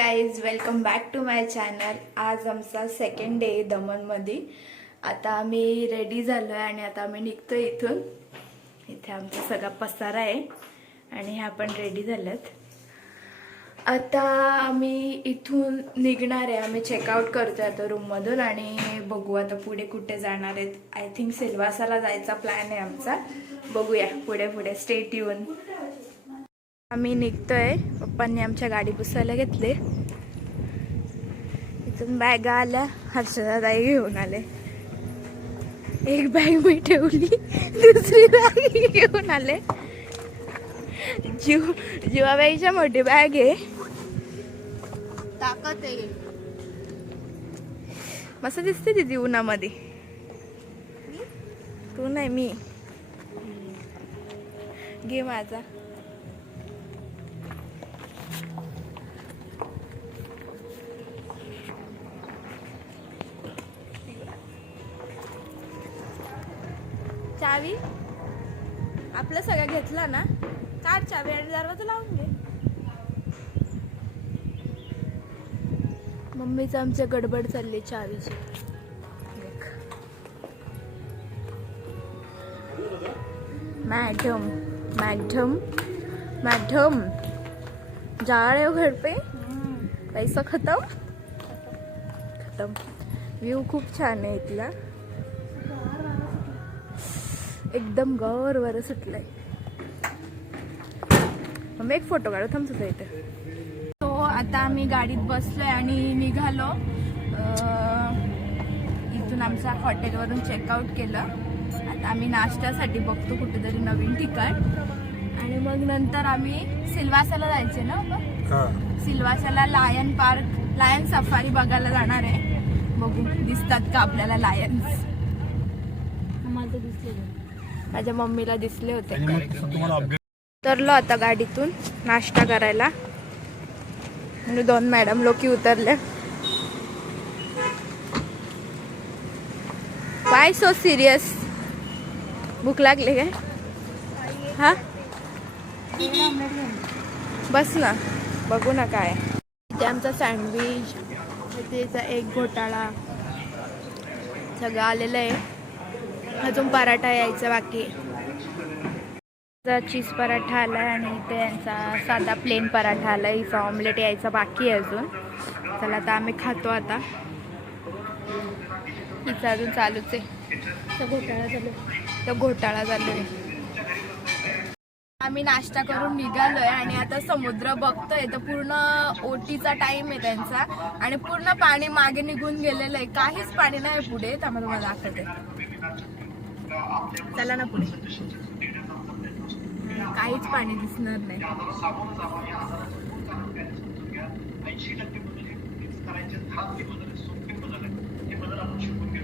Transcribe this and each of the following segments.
Guys, welcome back to my channel. आज आमचा second day दमनमध्ये. आता आम्ही रेडी झालो आहे आणि आता आम्ही निघतो इथून. इथे आमचा सगळा पसारा आहे आणि ह्या पण रेडी झाल्यात. आता आम्ही इथून निघणार आहे. आम्ही चेकआउट करतोय आता रूममधून आणि बघू आता पुढे कुठे जाणार आहेत. आय थिंक सिल्वासाला जायचा प्लॅन आहे आमचा. बघूया पुढे पुढे. Stay tune. आम्ही निघतोय. पप्पांनी आमच्या गाडी पुसायला घेतले. इथून बॅगा आल्या. हर्षदाताई घेऊन आले. एक बॅग मी ठेवली, दुसरी बॅग घेऊन आले. जीवाबाईच्या मोठी बॅग आहे. ताकद आहे. मस्त दिसते दीदी उन्हामध्ये. तू नाही, मी. घे माझा. चावी आपलं सगळं घेतला ना. काढ चावी आणि दरवाजा लावून घे. मम्मीच आमच्या गडबड चालली चावीची. मैडम मैडम मैडम जा रहे हो घर पे? पैसा खत्म. व्यू खूप छान आहे इथला. एकदम गौर वर सुटलंय. मग एक फोटो काढू थांब तुझा इथे. तो आता आम्ही गाडीत बसलोय आणि निघालो. इथून आमच्या हॉटेलवरून चेकआउट केलं. आता आम्ही नाश्त्यासाठी बघतो कुठेतरी नवीन ठिकाण आणि मग नंतर आम्ही सिल्वासाला जायचे ना. सिल्वासाला लायन पार्क, लायन सफारी बघायला जाणार आहे. बघू दिसतात का आपल्याला लायन्स. माझ्या मम्मीला दिसले होते. उतरलो आता गाडीतून नाश्ता करायला. आणि 2 मॅडम लोकी उतरले. Y so serious? भूक लागले काय? हा बस ना, बघू ना काय. इथे आमचा सँडविच, त्याचा एक घोटाळा सगळं आलेलं आहे. अजून पराठा यायचा बाकी. चीज पराठा आलाय आणि इथे यांचा साधा प्लेन पराठा आलाय. हिचा ऑमलेट यायचा बाकी आहे अजून. चला आता आम्ही खातो. आता हिचं अजून चालूच आहे. तो घोटाळा चालू आहे. आम्ही नाश्ता करून निघालोय आणि आता समुद्र बघतोय. तर पूर्ण ओटीचा टाइम आहे त्यांचा आणि पूर्ण पाणी मागे निघून गेलेलं आहे. काहीच पाणी नाही पुढे. त्यामुळे तुम्हाला दाखवते. चला ना पुढे. काहीच पाणी दिसणार नाही.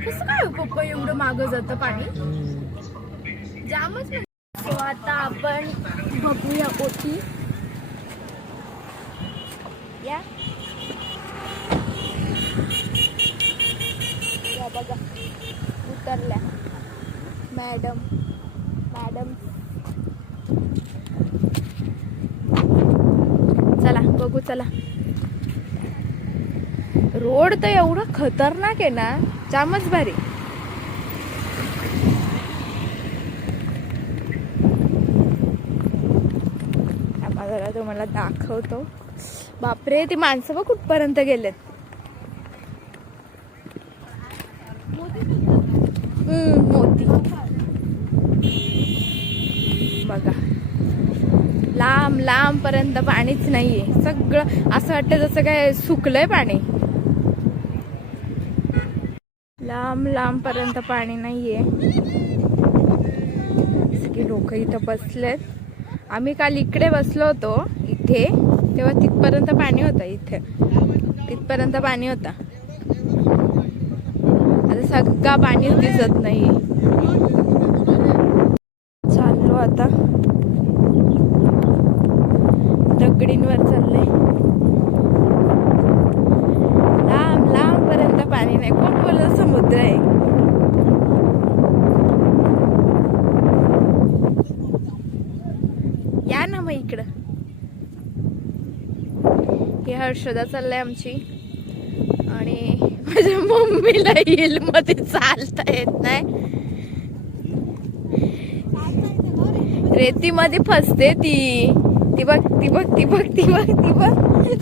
कसं काय पप्पा एवढं मागं जातं पाणी? जामच. सो आता आपण बघूया ओटी. या बघा उतरल्या मॅडम. चला बघू. चला. रोड तर एवढं खतरनाक आहे ना, जामच भारी. जरा तुम्हाला दाखवतो. बापरे, ती माणसं बघ कुठपर्यंत गेलेत. मोती बघा. लांब लांब पर्यंत पाणीच नाहीये. सगळं असं वाटतं जसं काय सुकलंय पाणी. लांब लांब पर्यंत पाणी नाहीये. सगळे लोक इथं बसलेत. आम्ही काल इकडे बसलो होतो इथे, तेव्हा तिथपर्यंत पाणी होतं. इथे तिथपर्यंत पाणी होता. आता सगळं पाणीच दिसत नाहीये. चाललो आता. दगडींवर चाललंय. लांब लांब पर्यंत पाणी नाही. कोण बोलत समुद्र आहे. या ना मग इकडं. हर्षदा चाललाय आमची आणि माझ्या मम्मीला हिल मध्ये चालता येत नाही. रेतीमध्ये फसते ती. ती बघ ती बघ ती बघ ती बघ ती बघ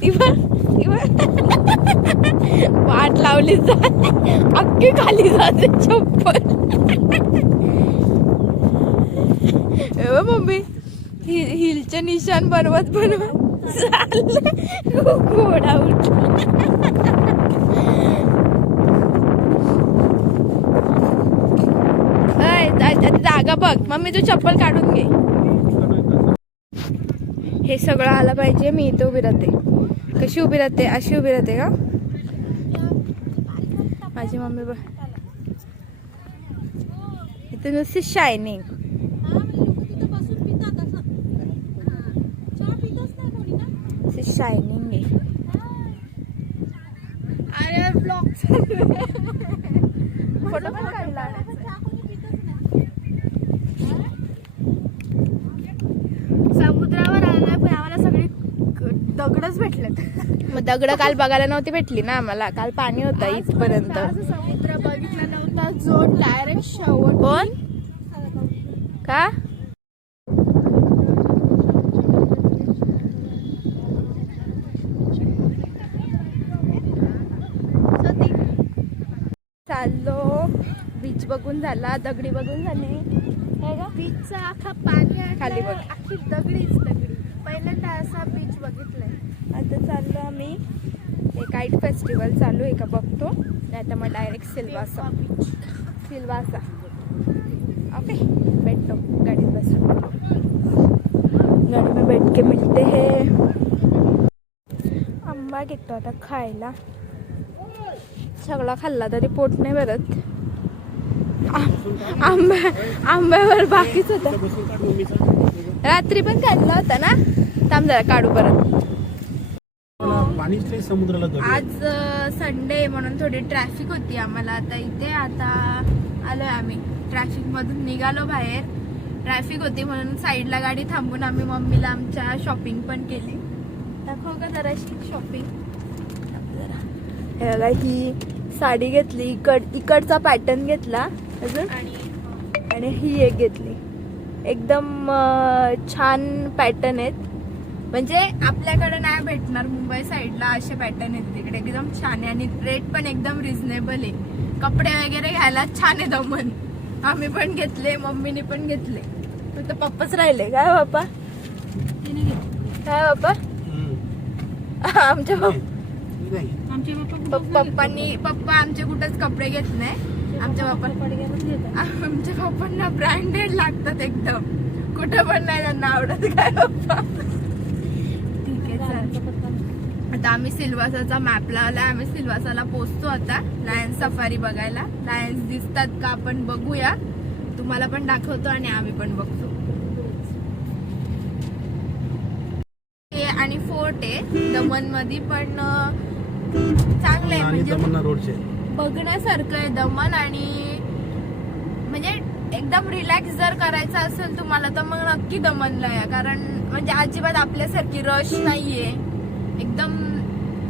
ती बघ ती बघ वाट लावली जाते अख्खी खाली जाते चप्पल. मम्मी हिलचे निशाण बनवत घोडा उठला. जागा बघ मम्मी, तू चप्पल काढून घे. हे सगळं आलं पाहिजे. मी इथे उभी राहते. कशी उभी राहते? अशी उभी राहते का माझी मम्मी? बघ इथे नुसती शायनिंग. शायनिंग आहे. अरे ब्लॉग फोटो पण काढला. समुद्रावर आला पण आम्हाला सगळी दगडच भेटलेत. मग दगड काल बघायला नव्हती भेटली ना आम्हाला. काल पाणी होता इथपर्यंत. समुद्र बघितला नव्हता जो डायरेक्ट शेवट. कोण का चाललो. बीच बघून झाला, दगडी बघून झाले. बीचचा आखा पाणी खाली बघ. आखी दगडीच दगडी. पहिल्यांदा असा बीच बघितलाय. आता चाललो आम्ही. एक काईट फेस्टिवल चालू आहे का बघतो. नाही तर मग डायरेक्ट सिल्वासा. ओके बैठो गाडीत बसून. गाडी में बैठ के मिलते हैं. आंबा घेतो आता खायला. सगळा खाल्ला तरी पोट नाही भरत. आंब्यावर बाकीच होता. रात्री पण काढला होता ना. थांब जरा काढू परत. आज संडे म्हणून थोडी ट्रॅफिक होती आम्हाला. आता इथे आता आलोय आम्ही. ट्रॅफिक मधून निघालो बाहेर. ट्रॅफिक होती म्हणून साईडला गाडी थांबून आम्ही मम्मीला आमच्या शॉपिंग पण केली. दाखव का जराशी शॉपिंग. ह्याला ही साडी घेतली. इकडचा पॅटर्न घेतला अजून आणि ही एक घेतली. एकदम छान पॅटर्न आहेत. म्हणजे आपल्याकडे नाही भेटणार मुंबई साईडला असे पॅटर्न आहेत तिकडे. एकदम छान आहे आणि रेट पण एकदम रिझनेबल आहे. कपडे वगैरे घ्यायला छान आहे दमन. आम्ही पण घेतले, मम्मीने पण घेतले. फक्त पप्पाच राहिले. काय बाप्पा? काय बाप्पा? आमच्या पप्पा आमचे कुठेच कपडे घेत नाही. आमच्या पप्पांना ब्रँडेड लागतात एकदम. कुठं पण नाही त्यांना आवडत. काय पप्पा? ठीक आहे. आता आम्ही सिल्वासाचा मॅप लावलाय. आम्ही सिल्वासाला पोहोचतो आता. लायन्स सफारी बघायला. लायन्स दिसतात का आपण बघूया. तुम्हाला पण दाखवतो आणि आम्ही पण बघतो. आणि फोर्ट आहे दमन मध्ये पण चांगलं आहे. म्हणजे बघण्यासारखं आहे दमन. आणि म्हणजे एकदम रिलॅक्स जर करायचं असेल तुम्हाला तर मग नक्की दमनला या. कारण म्हणजे अजिबात आपल्यासारखी रश नाहीये. एकदम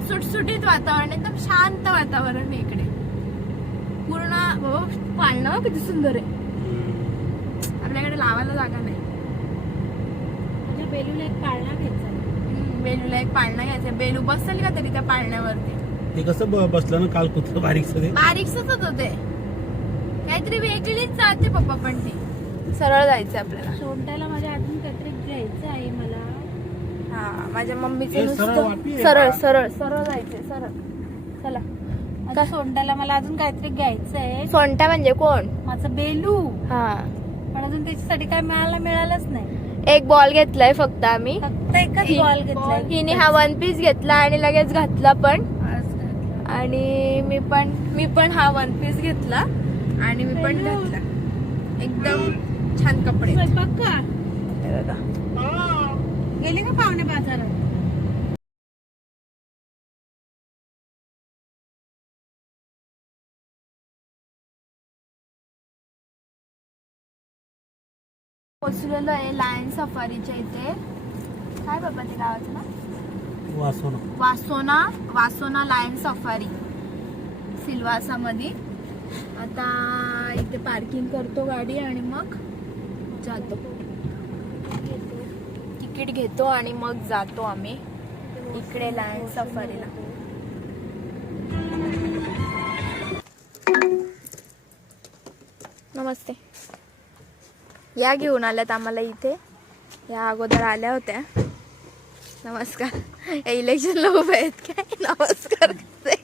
सुटसुटीत वातावरण. एकदम शांत वातावरण आहे इकडे. पूर्ण पाळणं किती सुंदर आहे. आपल्याकडे लावायला जागा नाही. बेलूला एक पाळणा घ्यायचा. बेलूला एक पाळणा घ्यायचा. बेलू बसेल का तरी त्या पाळण्यावरती. ते कसं बसलं ना काल कुत्र बारीकच होते. काहीतरी वेगळीच जाते पप्पा. पण ती सरळ जायचं आपल्याला. सोंटायला माझ्या अजून काहीतरी घ्यायचं आहे मला. हा माझ्या मम्मीचे सरळ सरळ सरळ जायचंय. सरळ चला. सोंटायला मला अजून काहीतरी घ्यायचं आहे. सोंटा म्हणजे कोण? माझं बेलू. हा पण अजून त्याच्यासाठी काय मिळालंच नाही. एक बॉल घेतलाय फक्त आम्ही. फक्त एकच बॉल घेतलाय. हिने हा 1 पीस घेतला आणि लगेच घातला पण. आणि मी पण हा 1 पीस घेतला आणि मी पण घातला. एकदम छान कपडे. पक्का गेले का पाहुणे बाजारात? पोचलेलो आहे लायन सफारीच्या इथे. काय बाबा ते गावाचं ना वासोना लायन सफारी सिल्वासामध्ये. आता इथे पार्किंग करतो गाडी आणि मग जातो, तिकीट घेतो आणि मग जातो आम्ही इकडे लायन सफारीला. नमस्ते. या घेऊन आल्यात आम्हाला इथे, या अगोदर आल्या होत्या. नमस्कार. इलेक्शनला उभे आहेत काय? नमस्कार करते.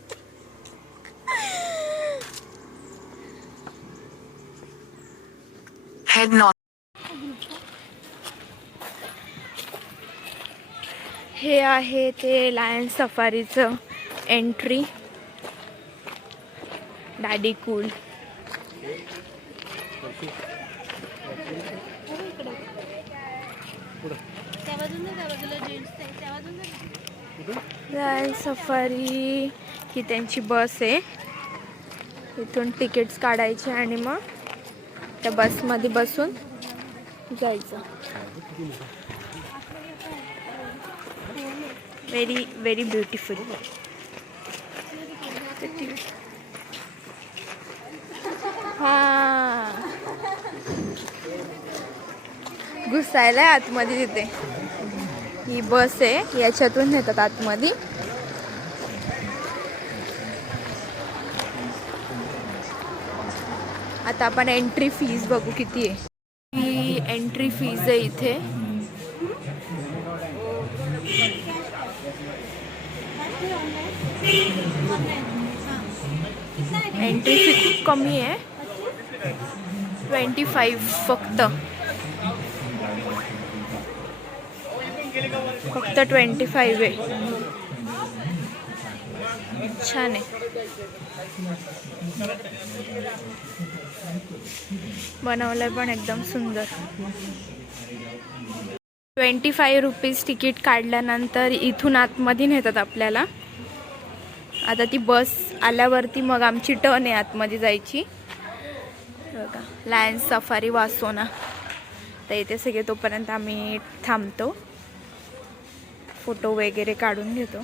हे आहे ते लायन सफारीचं entry. Daddy cool. Lion safari ही त्यांची बस आहे. इथून तिकीट्स काढायचे आणि मग त्या बसमध्ये बसून जायचं. Very very beautiful. हा घुसायला आतमध्ये तिथे ही बस आहे, याच्यातून नेतात आतमध्ये. आता आपण एंट्री फीज बघू किती आहे. ही एंट्री फीज आहे इथे. एंट्री फी खूप कमी आहे, 25 फक्त 25 आहे. छान आहे. बनवलंय पण एकदम सुंदर. 25 रुपीज तिकीट काढल्यानंतर इथून आतमध्ये नेतात आपल्याला. आता ती बस आल्यावरती मग आमची टर्न आहे आतमध्ये जायची. बघा लायन सफारी वासोना. तर इथे सगळे तोपर्यंत आम्ही थांबतो, फोटो वगैरे काढून घेतो.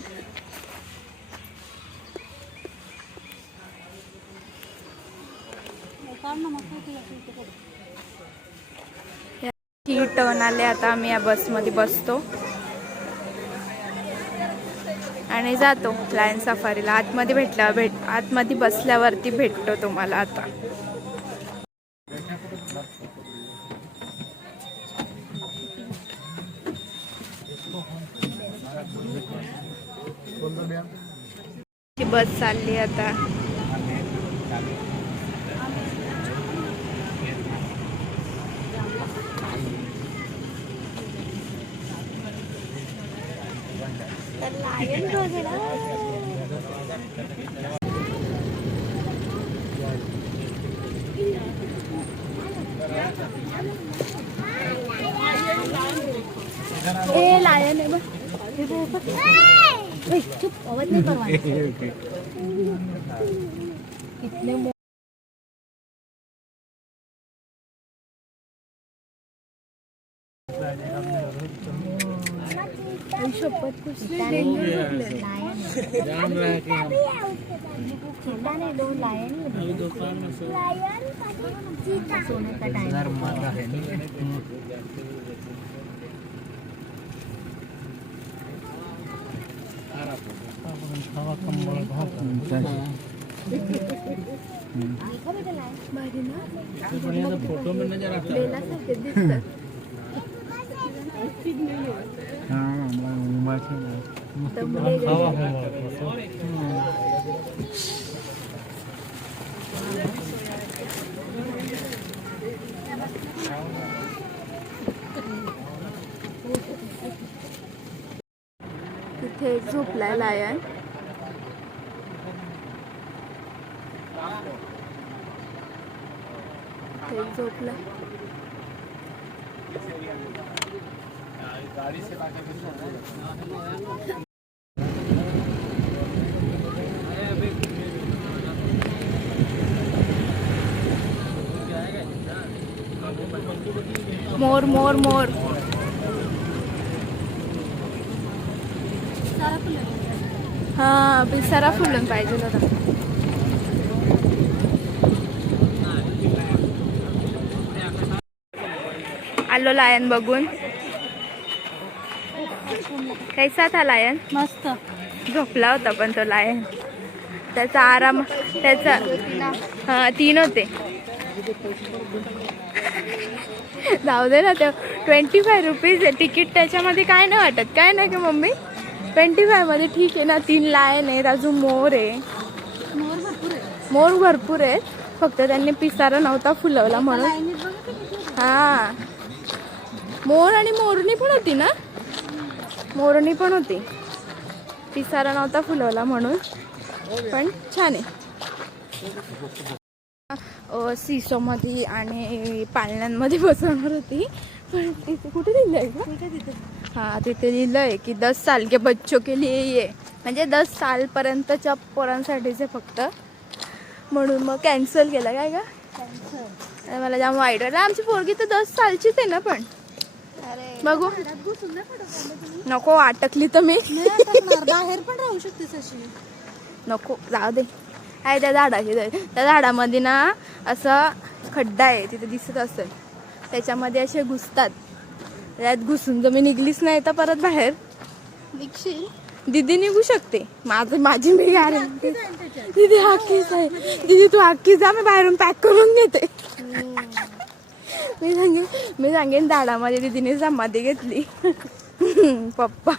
ही टर्न आले. आता आम्ही या बसमध्ये बसतो आणि जातो लायन सफारीला. आतमध्ये आतमध्ये बसल्यावरती भेटतो तुम्हाला. आता ही बस चालली आता. लायन आहे चुप आवाज नाही करवाना. कितने शपथ कुछ फोटो में नजर आता है. तिथे एक झोपलाय लायन. एक झोपला. मोर मोर मोर. हा पिसारा फुलून पाहिजे होता. आलो लायन बघून. कैसा था लायन? मस्त. झोपला होता पण तो लायन. त्याचा आराम त्याचा हा 3 होते. जाऊ दे ना. ते 25 रुपीज आहे तिकीट. त्याच्यामध्ये काय नाही वाटत. काय नाही का मम्मी? 25 मध्ये ठीक आहे ना. 3 लायन आहेत, अजून मोर आहे. मोर भरपूर आहेत. फक्त त्यांनी पिसारा नव्हता फुलवला म्हणून. हा मोर आणि मोरणी पण होती ना. मोरणी पण होती. पिसारा नव्हता फुलवला म्हणून. पण छान आहे. सिसो मध्ये आणि पाळण्यांमध्ये बसवणार होती. पण तिथे कुठे लिहिलंय का? हा तिथे लिहिलंय की 10 साल के बच्चों के लिए ये, म्हणजे 10 सालपर्यंतच्या पोरांसाठीचे फक्त. म्हणून मग कॅन्सल केलं. काय का कॅन्सल? मला जाम वाईट वाटलं. आमची पोरगी तर 10 सालचीच आहे ना. पण बघू नको. अटकली तर मी बाहेर पण राहू शकतेस अशी. नको जाऊ दे. आहे त्या झाडाची. त्या झाडामध्ये ना असं खड्डा आहे. तिथे दिसत असेल. त्याच्यामध्ये असे घुसतात. त्यात घुसून जर मी निघलीच नाही तर परत बाहेर निघशील. दीदी निघू शकते. माझी मी गॅरंटी. दीदी हक्कीच आहे. दीदी तू हक्की जा. मी बाहेरून पॅक करून घेते. मी सांगेन झाडामध्ये दीदीने समाधी घेतली. पप्पा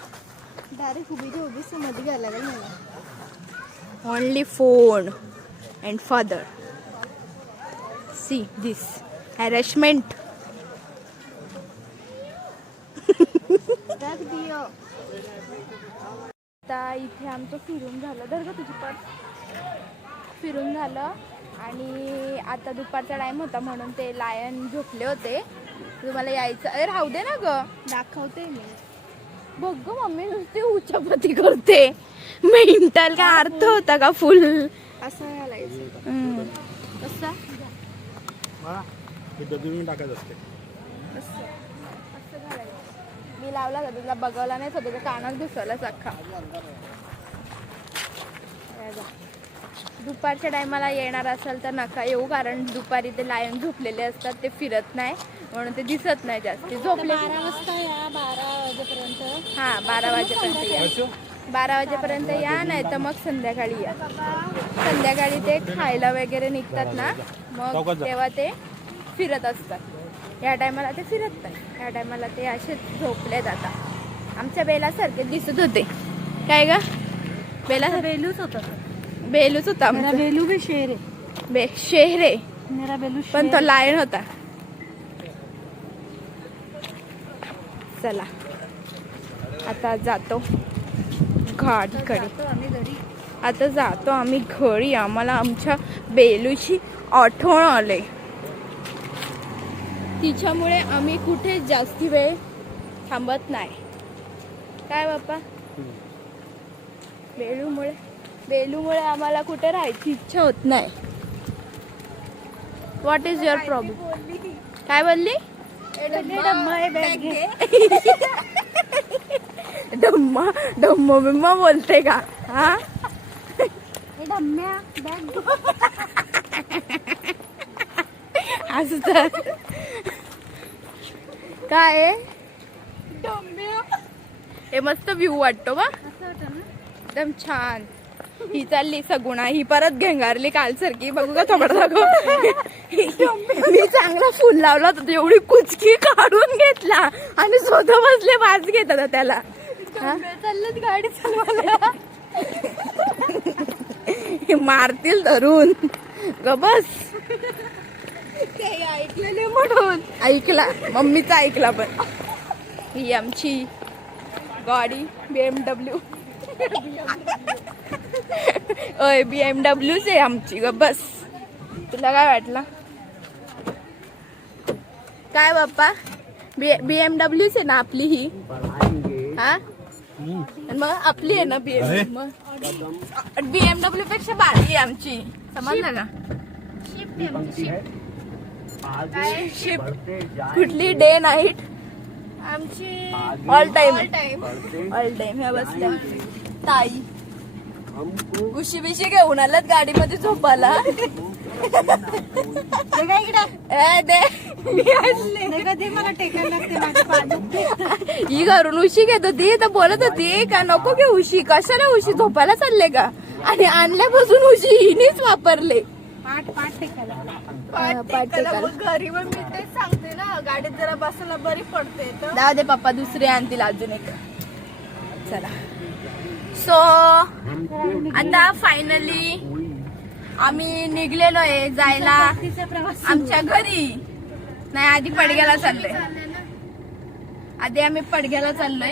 डायरेक्ट उभी समाधी घ्यायला लागेल मला. Only phone and father. See this harassment. आता इथे आमचं फिरून झालं. धर का तुझी पर्स. फिरून झालं आणि आता दुपारचा टाइम होता म्हणून ते लायन झोपले होते. तुम्हाला यायचं. अरे राहू दे ना ग. दाखवते मी. बघ ग मम्मी नुसती उच्चापती करते. मेंटल का अर्थ होता का फुल असं घालायचं. कसा टाकायचं असते. असं घालायचं. मी लावला का तुला बघवला नाही. स्वतःच्या कानात घुसवला अख्खा. दुपारच्या टायमाला येणार असेल तर नका येऊ. कारण दुपारी ते लायन झोपलेले असतात. ते फिरत नाही म्हणून ते दिसत नाही जास्त. झोपले 12 वाजता या. 12 वाजेपर्यंत. हा 12 वाजेपर्यंत या. 12 वाजेपर्यंत या. नाही तर मग संध्याकाळी या. संध्याकाळी ते खायला वगैरे निघतात ना. मग तेव्हा ते फिरत असतात. ह्या टायमाला ते फिरत नाही. ह्या टायमाला ते असे झोपले जातात. आमच्या बेलासारखे दिसत होते. काय ग बेला? बेलूच होता. बेलूच होता. मेरा बेलू भी शेर है. शेर आहे मेरा बेलू पण तो लायन होता. चला आता जातो घाडीकडे. आता जातो आम्ही घरी. आम्हाला आमच्या बेलूची आठवण आले. तिच्यामुळे आम्ही कुठे जास्ती वेळ थांबत नाही. काय बाप्पा? बेलूमुळे आम्हाला कुठे राहायची इच्छा होत नाही. What is your problem? काय बोलली? धम्मा बिम्मा बोलते का? हा असं तर काय हे मस्त व्ह्यू वाटतो बा. एकदम छान. ही चालली सगुणा. ही परत घेंगारली कालसारखी. बघू का थोडं दाखव. मी चांगला फुल लावला होता. एवढी कुचकी काढून घेतला आणि स्वतः बसले वाज घेत होता त्याला. चाललं गाडी चालवायला. मारतील धरून. ग बस. ते ऐकलेले म्हणून ऐकला. मम्मीचा ऐकला. पण ही आमची गाडी BMW. ओय BMWच आहे आमची. ग बस. तुला काय वाटलं? काय बाप्पा? BMWच आहे ना आपली ही. हा मग आपली आहे ना BMW पेक्षा भारी आहे आमची. समजलं का? शिफ्ट कुठली डे नाईट आमची ऑल टाइम. ह्या बसल्या ताई उशी बिशी घेऊन आलात गाडीमध्ये झोपाला. मला टेकायला लागते. ही घरून उशी घेत होती तर बोलत होती का नको घे उशी, कशाला उशी, झोपायला चालले का, आणि आणल्यापासून उशी हिनेच वापरले. पाठ टेकायला घरी पण मी तेच सांगते ना, गाडीत जरा बसायला बरी पडते. जाऊ दे पप्पा, दुसरे आणतील अजून एक. चला, सो आता फायनली आम्ही निघलेलो आहे जायला आमच्या घरी. नाही, आधी पडग्याला चाललोय. आधी आम्ही पडग्याला चाललोय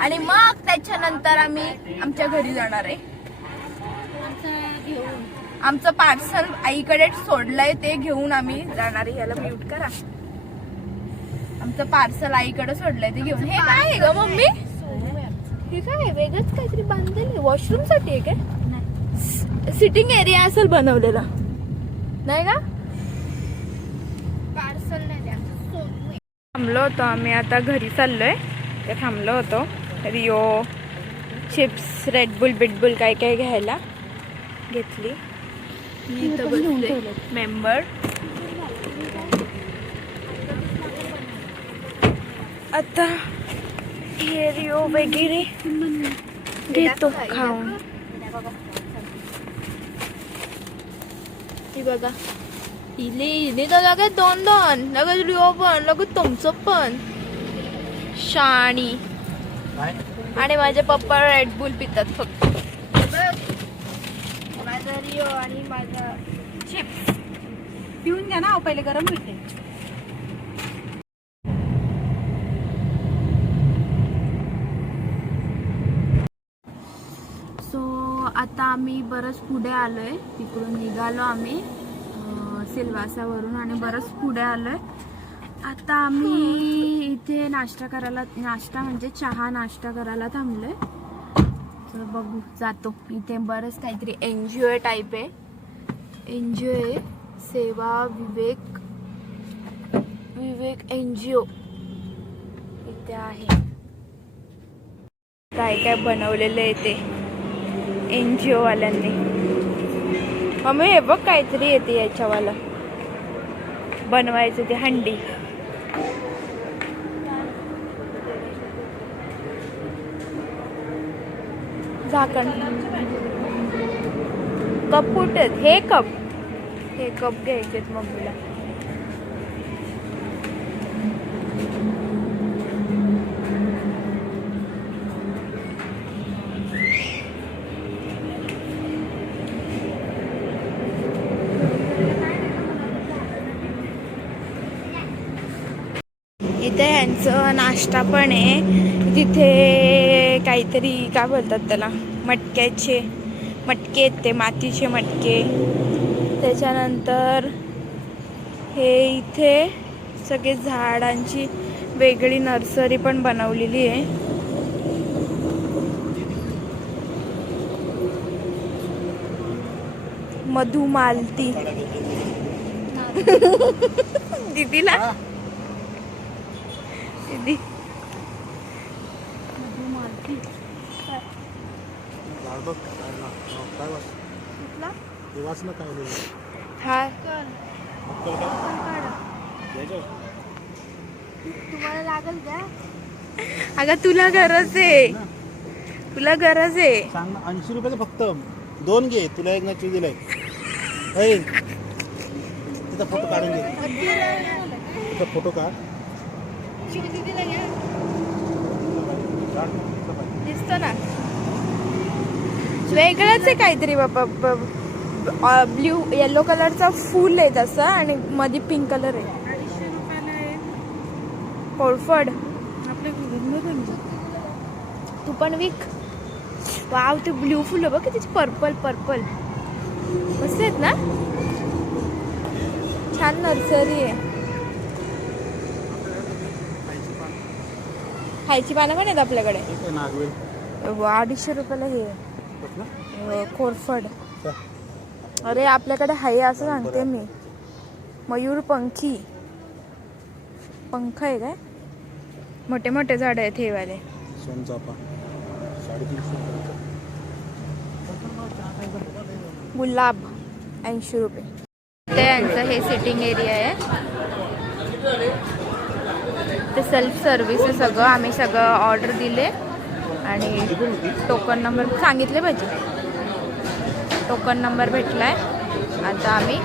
आणि मग त्याच्यानंतर आम्ही आमच्या घरी जाणार आहे. आमचं पार्सल आईकडे सोडलंय, ते घेऊन आम्ही जाणार आहे. याला म्यूट करा. आमचं पार्सल आईकडे सोडलंय, ते घेऊन. हे काय आहे ग मम्मी? हे काय वेगळंच काहीतरी बांधलेलं, वॉशरूम साठी आहे काय? सिटिंग एरिया असेल बनवलेला, नाही का? पार्सल नाही द्या. थांबलो होतो आम्ही, आता घरी चाललोय. ते थांबलो होतो रिओ चिप्स, रेडबुल बिटबुल काय काय घ्यायला घेतली. इथं बसले मेंबर. आता हे रिओ वगैरे घेतो खाऊन. ही बघा, हिने तर लगेच दोन लगेच रिओ पण, लगेच तुमचं पण. शाणी. आणि माझे पप्पा रेडबुल पितात फक्त. माझा रिओ आणि माझा चिप्स पिऊन घ्या ना, पहिले गरम होते. सो आता आम्ही बरंच पुढे आलोय. तिकडून निघालो आम्ही सिल्वासावरून आणि बरंच पुढे आलोय. आता आम्ही इथे नाश्ता म्हणजे चहा नाश्ता करायला थांबलोय. तर बघू, जातो. इथे बरंच काहीतरी एनजीओ टाईप आहे. एनजीओ सेवा विवेक एनजीओ इथे आहे. काय काय बनवलेलं आहे ते एनजीओ वाल्यांनी. मम्मी हे बघ, काहीतरी येते याच्यावाला बनवायचं, ते हंडी. झाकण. कप कुठे? हे कप घ्यायचेत मम्मीला. इथे यांचं नाश्ता पण आहे. तिथे काहीतरी काय बोलतात त्याला, मटके ते मातीचे मटके. त्याच्यानंतर हे इथे सगळे झाडांची वेगळी नर्सरी पण बनवलेली आहे. मधुमालती दीदीला दीदी हा तुम्हाला लागल का? अगं तुला गरज आहे, तुला गरज आहे. सांग ना, 80 रुपयाचं फक्त 2 घे. तुला एक ना दिलाय. तिचा फोटो काढून घे. तिचा फोटो काढ. दिसतो ना, वेगळंच आहे काहीतरी बाबा. ब्ल्यू येलो कलरचा फुल आहे तसं, आणि मध्ये पिंक कलर आहे. 250 रुपयाला आहे. कोळफड आपल्या घरून तू पण विक. वाव, ते ब्ल्यू फुल बघ, त्याची पर्पल मस्त आहेत ना. छान नर्सरी आहे. खायची पानं पण आहेत आपल्याकडे. 250 रुपयाला हे कोरफड. अरे आपल्याकडे आहे असं सांगते मी. मयूर पंख आहे काय? मोठे मोठे झाड आहेत हे वाले. सोनचाफा 350. गुलाब 80 रुपये. ते यांचं हे सिटिंग एरिया आहे. ते सेल्फ सर्व्हिस आहे सगळं. आम्ही सगळं ऑर्डर दिले आणि टोकन नंबर सांगितले पाहिजे. टोकन नंबर भेटलाय. आता आम्ही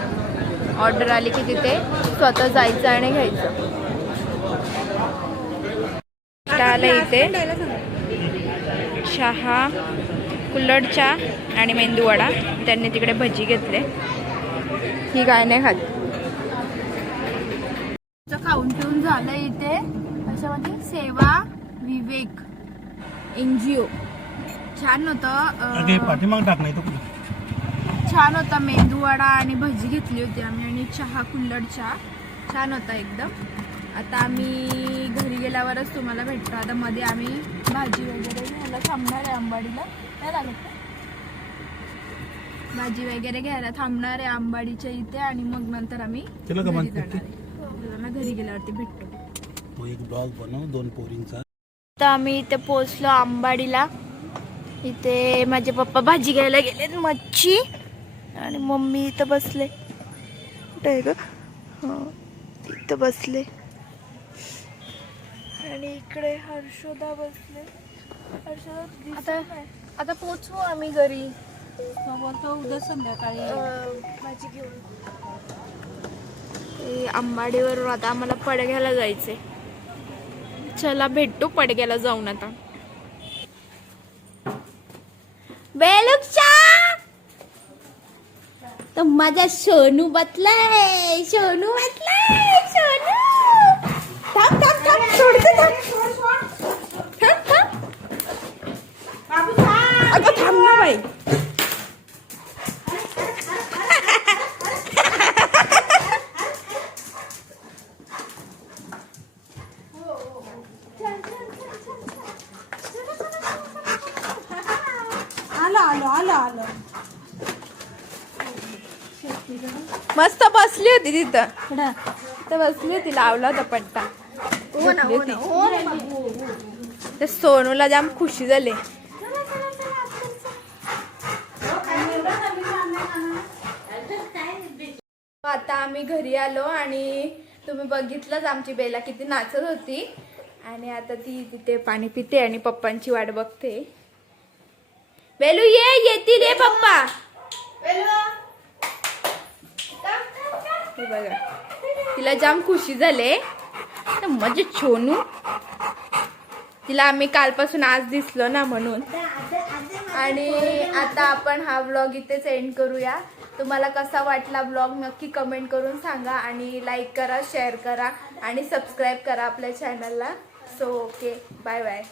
ऑर्डर आली की तिथे स्वतः जायचं आणि घ्यायचं. आलं इथे चहा, कुल्हड चहा आणि मेंदूवडा. त्यांनी तिकडे भजी घेतले. ही काय नाही खात. खाऊन पिऊन झालं इथे. अशामध्ये सेवा विवेक NGO छान होतं. पाठीमाग टाक नाही तो छान होता. मेंदूवडा आणि भजी घेतली होती आम्ही आणि चहा, कुल्हड चहा छान होता एकदम. आता आम्ही घरी गेल्यावरच तुम्हाला भेटतो. आता मध्ये आम्ही भाजी वगैरे घ्यायला थांबणार आहे आंबाडीला. नाही लागत का? भाजी वगैरे घ्यायला थांबणार आहे आंबाडीच्या इथे आणि मग नंतर आम्ही घरी जाणार आहे. घरी गेल्यावरती भेटतो. एक ब्लॉग बनव 2 पोरींचा. तर आम्ही इथे पोहोचलो आंबाडीला. इथे माझे पप्पा भाजी घ्यायला गेलेत मच्छी आणि मम्मी इथं बसले. कुठे आहे ग? इथं बसले आणि इकडे हर्षदा बसले. हर्षदा आता पोचू आम्ही घरी. उद्या संध्याकाळी भाजी घेऊन. आंबाडीवरून आता आम्हाला पडग्याला जायचंय. चला भेटू पडग्याला जाऊन. आता बेलुक्षा तर माझा सोनू बसलाय. सोनू बसलाय. सोनू थांब थांब थांब. सोडते थांब. थांब थांब. अगं थांब ना बाई. आलो. मस्त बसली होती तिथं. बसली होती. लावला होता पट्टा. त्या सोनूला जाम खुशी झाली. आता आम्ही घरी आलो आणि तुम्ही बघितलंच आमची बेला किती नाचत होती. आणि आता ती तिथे पाणी पिते आणि पप्पांची वाट बघते. बेलू येतील रे पप्पा. हे बघा तिला जाम खुशी झाले. म्हणजे छोनू तिला आम्ही कालपासून आज दिसलो ना म्हणून. आणि आता आपण हा व्लॉग इथेच एंड करूया. तुम्हाला कसा वाटला व्लॉग नक्की कमेंट करून सांगा आणि लाईक करा, शेअर करा आणि सबस्क्राईब करा आपल्या चॅनलला. So okay, bye bye.